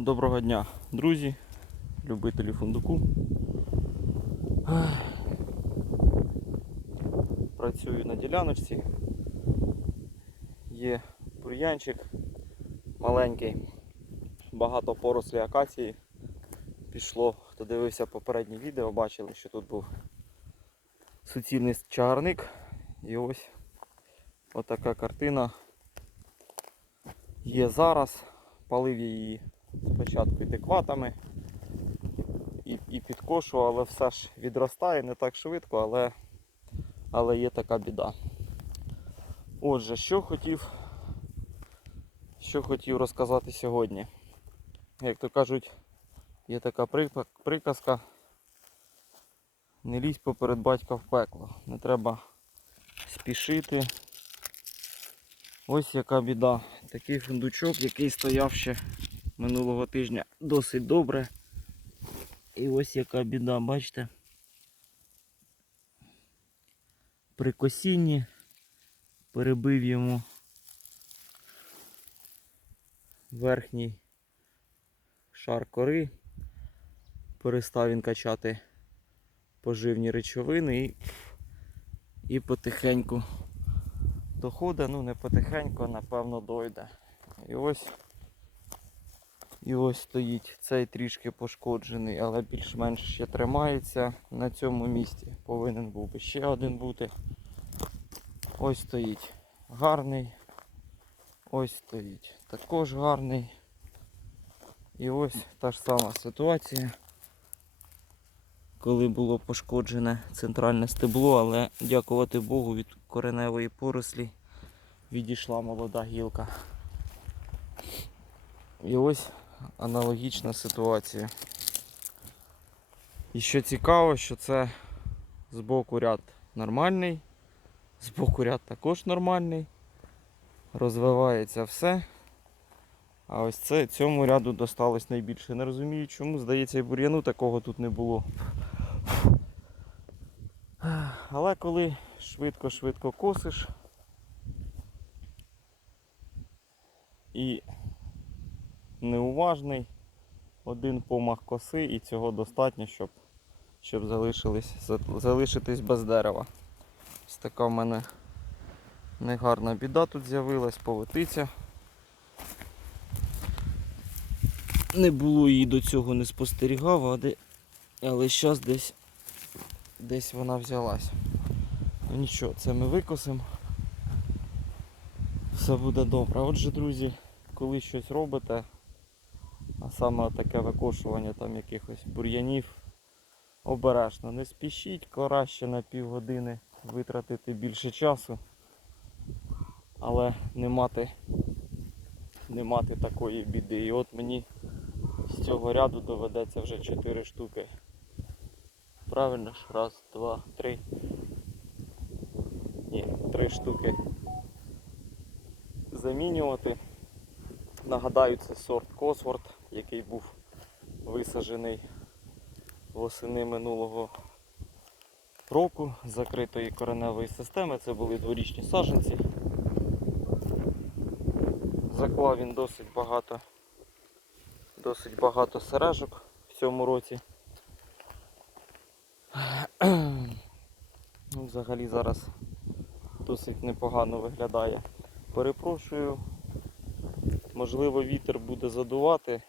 Доброго дня, друзі, любителі фундуку. Працюю на діляночці. Є бур'янчик маленький, багато порослі акації. Пішло, хто дивився попереднє відео, бачили, що тут був суцільний чагарник. І ось отака картина є зараз. Палив я її спочатку адекватами і, і підкошу, але все ж відростає не так швидко, але, але є така біда. Отже, що хотів, що хотів розказати сьогодні. Як то кажуть, є така приказка. Не лізь поперед батька в пекло. Не треба спішити. Ось яка біда. Такий фундучок, який стояв ще минулого тижня досить добре. І ось яка біда, бачите? При косінні перебив йому верхній шар кори. Перестав він качати поживні речовини і, і потихеньку доходить, ну не потихеньку, а напевно дойде. І ось і ось стоїть цей трішки пошкоджений, але більш-менш ще тримається на цьому місці. Повинен був би ще один бути. Ось стоїть гарний. Ось стоїть також гарний. І ось та ж сама ситуація. Коли було пошкоджене центральне стебло, але дякувати Богу від кореневої порослі відійшла молода гілка. І ось аналогічна ситуація. І що цікаво, що це з боку ряд нормальний, з боку ряд також нормальний. Розвивається все. А ось це цьому ряду досталось найбільше. Не розумію чому, здається, і бур'яну такого тут не було. Але коли швидко-швидко косиш і неуважний, один помах коси і цього достатньо, щоб, щоб залишились, залишитись без дерева. Ось така в мене негарна біда тут з'явилась, повитиця. Не було її до цього не спостерігав, але зараз десь, десь вона взялась. Ну нічого, це ми викосимо. Все буде добре. Отже, друзі, коли щось робите, а саме таке викошування там якихось бур'янів, обережно, не спішіть, краще на півгодини витратити більше часу, але не мати, не мати такої біди. І от мені з цього ряду доведеться вже 4 штуки. Правильно ж? Раз, два, три. Ні, три штуки замінювати. Нагадаю, це сорт Косворд, який був висаджений восени минулого року закритої кореневої системи. Це були дворічні саджанці. Заклав він досить багато, досить багато сережок в цьому році. Ну, взагалі зараз досить непогано виглядає. Перепрошую, можливо вітер буде задувати.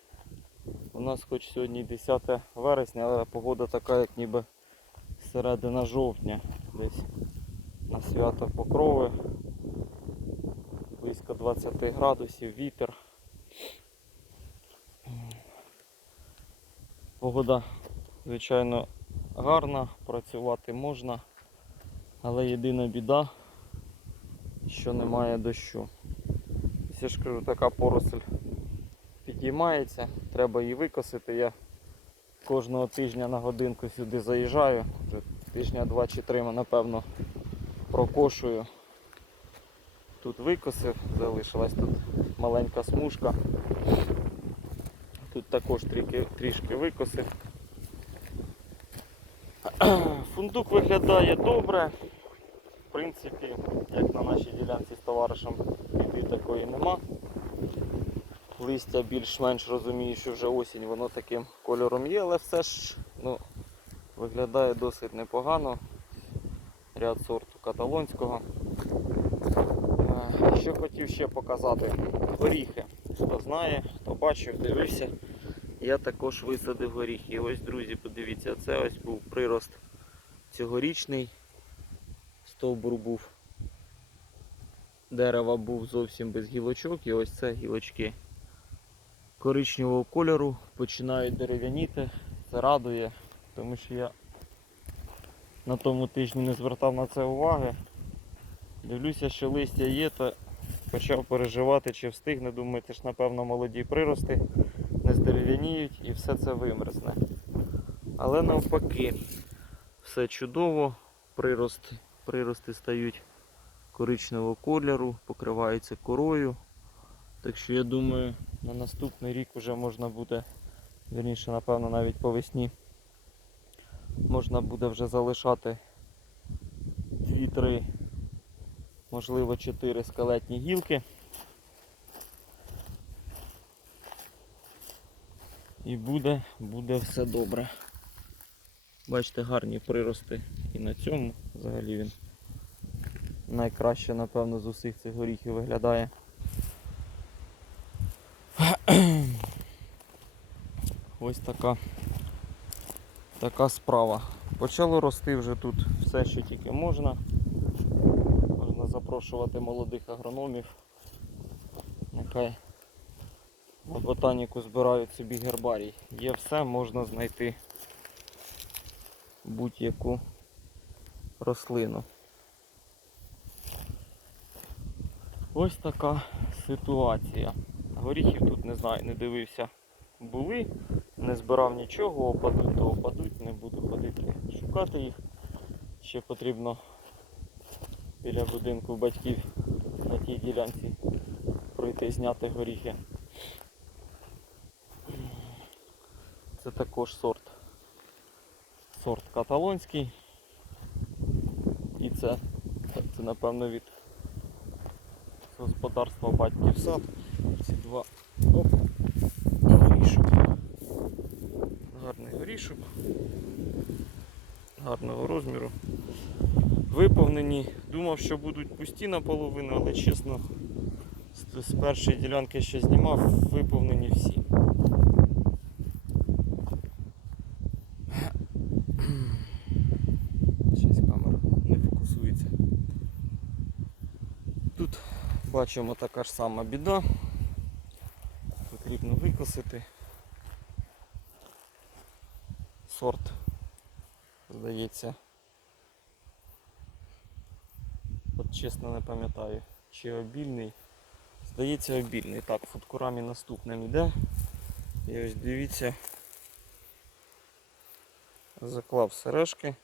У нас хоч сьогодні 10 вересня, але погода така, як ніби середина жовтня, десь на свято покрови. Близько 20 градусів, вітер. Погода, звичайно, гарна, працювати можна, але єдина біда, що немає дощу. Я ж кажу, така поросль підіймається, треба її викосити. Я кожного тижня на годинку сюди заїжджаю, вже тижня два чи три, напевно, прокошую. Тут викосив, залишилась тут маленька смужка. Тут також трішки, трішки викосив. Фундук виглядає добре. В принципі, як на нашій ділянці з товаришем, біди такої нема. Листя більш-менш розумію, що вже осінь, воно таким кольором є, але все ж ну, виглядає досить непогано. Ряд сорту каталонського. Е, Що хотів ще показати? Горіхи. Хто знає, хто бачив, дивився. Я також висадив горіхи. І ось, друзі, подивіться, це ось був прирост цьогорічний. Стовбур був. Дерева був зовсім без гілочок, і ось це гілочки коричневого кольору починають дерев'яніти. Це радує, тому що я на тому тижні не звертав на це уваги. Дивлюся, що листя є, то почав переживати, чи встигне. Думаю, це ж напевно молоді прирости, не здерев'яніють і все це вимерзне. Але навпаки, все чудово, прирост, прирости стають коричневого кольору, покриваються корою. Так що я думаю, на наступний рік вже можна буде, вірніше, напевно, навіть по весні, можна буде вже залишати 2-3, можливо 4 скелетні гілки. І буде, буде все добре. Бачите, гарні прирости і на цьому взагалі він найкраще, напевно, з усіх цих горіхів виглядає. Ось така, така справа. Почало рости вже тут все, що тільки можна. Можна запрошувати молодих агрономів. Нехай на ботаніку збирають собі гербарій. Є все, можна знайти будь-яку рослину. Ось така ситуація. Горіхів тут не знаю, не дивився. Були, не збирав нічого, опадуть, то опадуть, не буду ходити шукати їх. Ще потрібно біля будинку батьків на тій ділянці пройти, зняти горіхи. Це також сорт. Сорт каталонський. І це, це напевно від господарства батьків сад. Ці два оп, горішок. Гарний горішок. Гарного розміру. Виповнені. Думав, що будуть пусті наполовину, але чесно, з, першої ділянки ще знімав, виповнені всі. Щось камера не фокусується. Тут бачимо така ж сама біда. Викосити. Сорт, здається. От чесно не пам'ятаю, чи обільний. Здається обільний. Так, фудкурамі наступним йде. І ось дивіться. Заклав сережки.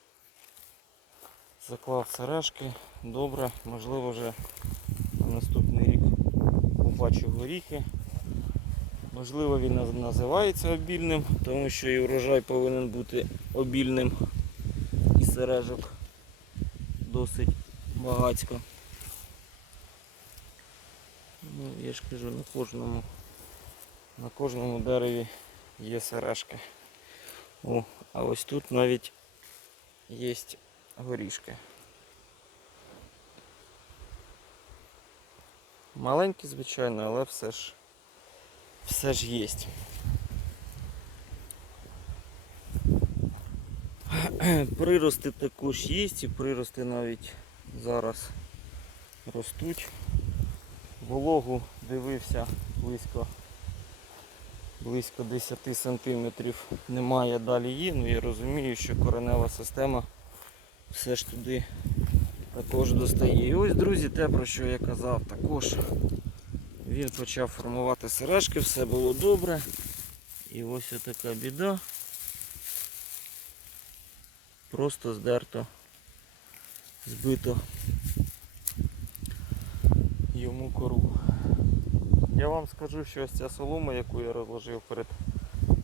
Заклав сережки. Добре, можливо вже на наступний рік побачу горіхи. Можливо він називається обільним, тому що і урожай повинен бути обільним і сережок досить багацько. Ну, я ж кажу, на кожному, на кожному дереві є сережки. О, а ось тут навіть є горішки. Маленькі, звичайно, але все ж все ж є. Прирости також є, і прирости навіть зараз ростуть. Вологу дивився близько близько 10 сантиметрів немає, далі є. Ну я розумію, що коренева система все ж туди також достає. І ось, друзі, те, про що я казав, також він почав формувати сережки, все було добре. І ось така біда. Просто здерто, збито йому кору. Я вам скажу, що ось ця солома, яку я розложив перед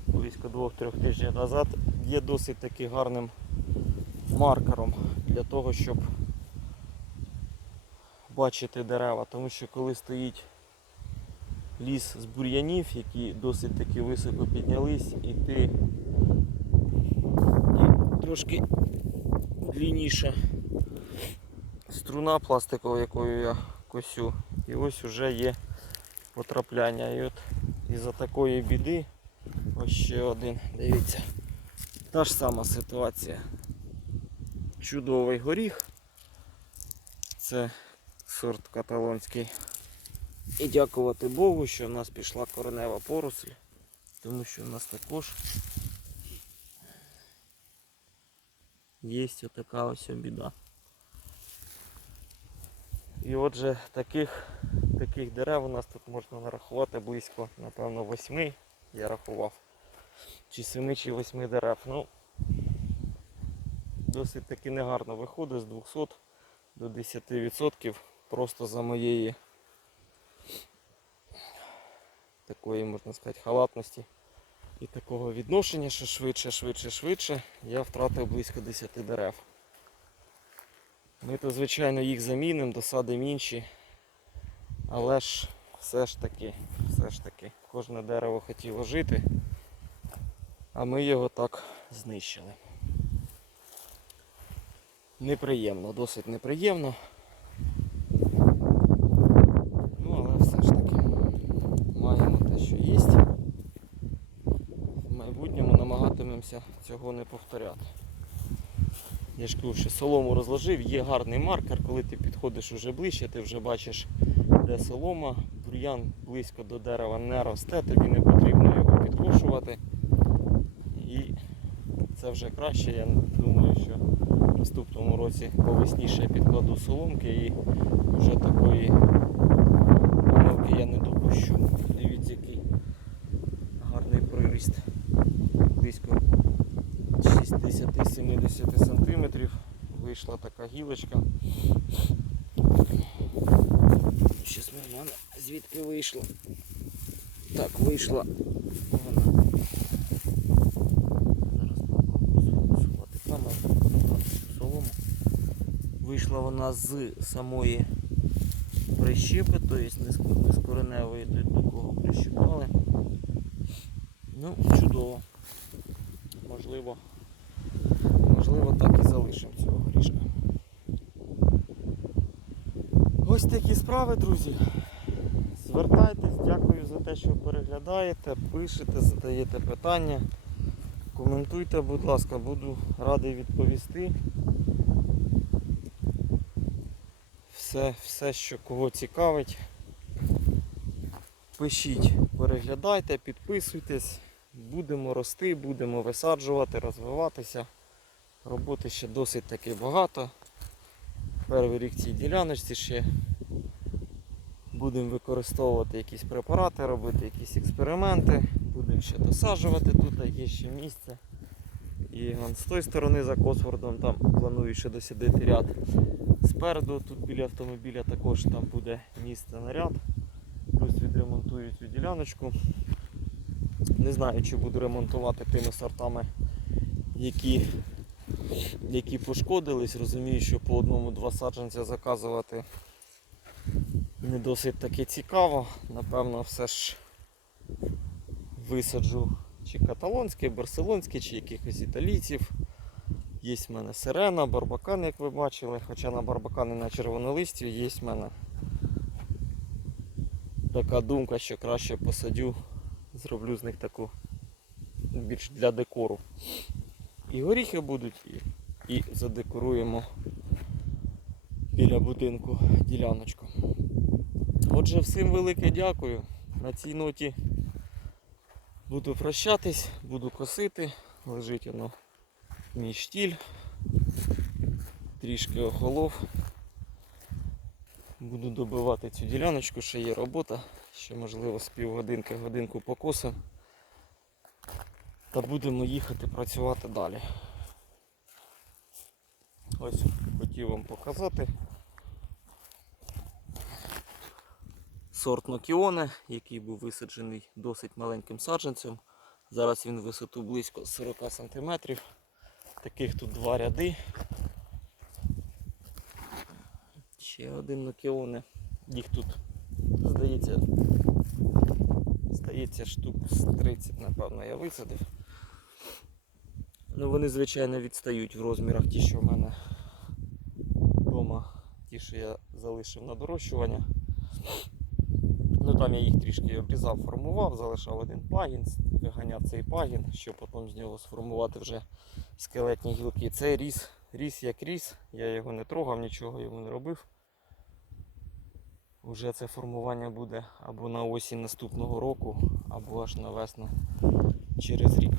близько 2-3 тижнів назад, є досить таки гарним маркером для того, щоб бачити дерева. Тому що коли стоїть ліс з бур'янів, які досить таки високо піднялись, і ти і трошки длинніша струна пластикова, якою я косю. І ось уже є потрапляння. І от із-за такої біди ось ще один. Дивіться. Та ж сама ситуація. Чудовий горіх. Це сорт каталонський. І дякувати Богу, що в нас пішла коренева поросль, тому що в нас також є така ось біда. І отже, таких, таких дерев у нас тут можна нарахувати близько, напевно, восьми, я рахував. Чи семи, чи восьми дерев. Ну, досить таки негарно виходить з 200 до 10% просто за моєї такої, можна сказати, халатності і такого відношення, що швидше, швидше, швидше, я втратив близько 10 дерев. Ми то, звичайно, їх замінимо, досадимо інші. Але ж все ж таки, все ж таки, кожне дерево хотіло жити, а ми його так знищили. Неприємно, досить неприємно. Ну, але все ж таки маємо те, що є. В майбутньому намагатимемося цього не повторяти. Я ж кажу, що солому розложив, є гарний маркер, коли ти підходиш уже ближче, ти вже бачиш, де солома, бур'ян близько до дерева не росте, тобі не потрібно його підкошувати. І це вже краще. Я думаю, що в наступному році повесніше підкладу соломки і вже такої помилки я не допущу. Дивіться, який гарний приріст. Близько 60-70 сантиметрів вийшла така гілочка. Щас мене звідки вийшла. Так, вийшла вона. Зараз солому. Вийшла вона з самої прищепи, тобто не з, кореневої, до кого прищепали. Ну, чудово. Можливо, можливо так і залишимо цього горішка. Ось такі справи, друзі. Звертайтесь, дякую за те, що переглядаєте, пишете, задаєте питання. Коментуйте, будь ласка, буду радий відповісти. Все, все, що кого цікавить. Пишіть, переглядайте, підписуйтесь. Будемо рости, будемо висаджувати, розвиватися. Роботи ще досить таки багато. Перший рік цій діляночці ще будемо використовувати якісь препарати, робити якісь експерименти. Будемо ще досаджувати тут, є ще місце. І вон, з тої сторони за Косфордом там планую ще досидити ряд. Спереду тут біля автомобіля також там буде місце на ряд. Плюс відремонтую цю діляночку. Не знаю, чи буду ремонтувати тими сортами, які, які пошкодились. Розумію, що по одному-два саджанця заказувати не досить таки цікаво. Напевно, все ж висаджу чи каталонський, барселонський, чи якихось італійців. Є в мене сирена, барбакан, як ви бачили, хоча на барбакани на червонолисті є в мене така думка, що краще посадю, зроблю з них таку більш для декору. І горіхи будуть, і, і задекоруємо біля будинку діляночку. Отже, всім велике дякую. На цій ноті буду прощатись, буду косити, лежить воно мій штіль, трішки охолов. Буду добивати цю діляночку, ще є робота, ще можливо з півгодинки, годинку покосим. Та будемо їхати працювати далі. Ось хотів вам показати. Сорт Нокіоне, який був висаджений досить маленьким саджанцем. Зараз він висоту близько 40 см. Таких тут два ряди. Ще один Нокіоне. Їх тут, здається, Здається, штук з 30, напевно, я висадив. Ну вони, звичайно, відстають в розмірах ті, що в мене вдома, ті, що я залишив на дорощування. Ну там я їх трішки обрізав, формував, залишав один пагін, виганяв цей пагін, щоб потім з нього сформувати вже скелетні гілки. Цей ріс, ріс як ріс, я його не трогав, нічого йому не робив. Уже це формування буде або на осінь наступного року, або аж на весну через рік.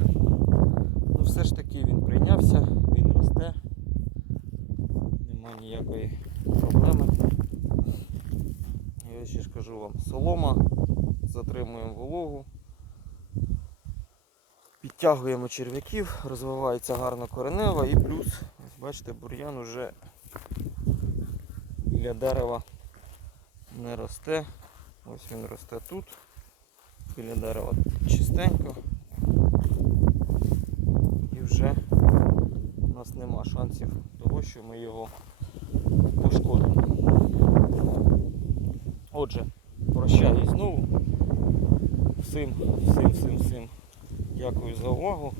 Ну все ж таки він прийнявся, він росте. Нема ніякої проблеми. Я ще ж кажу вам, солома, затримуємо вологу, підтягуємо черв'яків, розвивається гарно коренева і плюс, бачите, бур'ян уже біля дерева не росте. Ось він росте тут. Біля дерева чистенько. І вже у нас нема шансів того, що ми його пошкодимо. Отже, прощаюсь знову. Всім, всім, всім, всім дякую за увагу.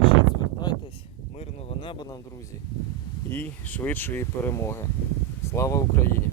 Пишіть, звертайтесь, мирного неба нам, друзі, і швидшої перемоги. Слава Україні!